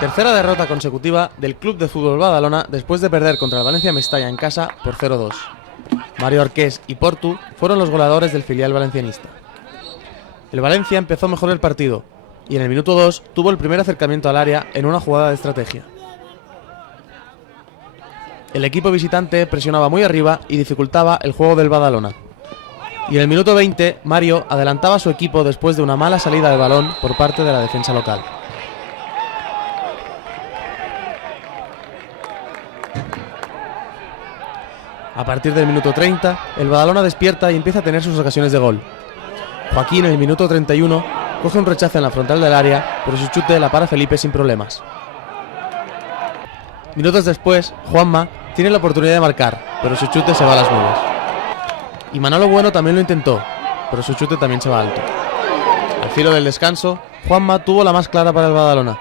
Tercera derrota consecutiva del Club de Fútbol Badalona después de perder contra el Valencia Mestalla en casa por 0-2. Mario Arqués y Portu fueron los goleadores del filial valencianista. El Valencia empezó mejor el partido y en el minuto 2 tuvo el primer acercamiento al área en una jugada de estrategia. El equipo visitante presionaba muy arriba y dificultaba el juego del Badalona. Y en el minuto 20, Mario adelantaba a su equipo después de una mala salida de balón por parte de la defensa local. A partir del minuto 30, el Badalona despierta y empieza a tener sus ocasiones de gol. Joaquín, en el minuto 31, coge un rechazo en la frontal del área, pero su chute la para Felipe sin problemas. Minutos después, Juanma tiene la oportunidad de marcar, pero su chute se va a las nubes. Y Manolo Bueno también lo intentó, pero su chute también se va alto. Al filo del descanso, Juanma tuvo la más clara para el Badalona,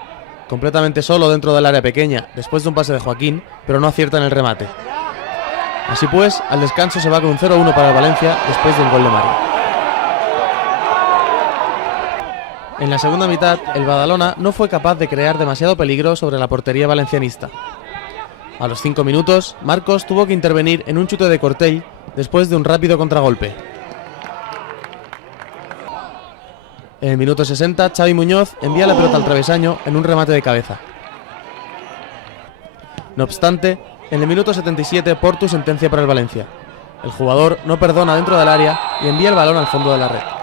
completamente solo dentro del área pequeña, después de un pase de Joaquín, pero no acierta en el remate. Así pues, al descanso se va con un 0-1 para el Valencia después del gol de Mario. En la segunda mitad, el Badalona no fue capaz de crear demasiado peligro sobre la portería valencianista. A los 5 minutos, Marcos tuvo que intervenir en un chute de Cortell después de un rápido contragolpe. En el minuto 60, Xavi Muñoz envía la pelota al travesaño en un remate de cabeza. No obstante, en el minuto 77, Portu sentencia para el Valencia. El jugador no perdona dentro del área y envía el balón al fondo de la red.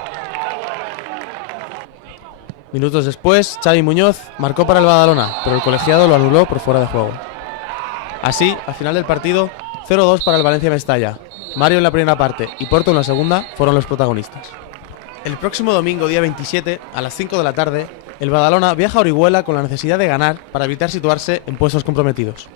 Minutos después, Xavi Muñoz marcó para el Badalona, pero el colegiado lo anuló por fuera de juego. Así, al final del partido, 0-2 para el Valencia Mestalla. Mario en la primera parte y Portu en la segunda fueron los protagonistas. El próximo domingo, día 27, a las 5 de la tarde, el Badalona viaja a Orihuela con la necesidad de ganar para evitar situarse en puestos comprometidos.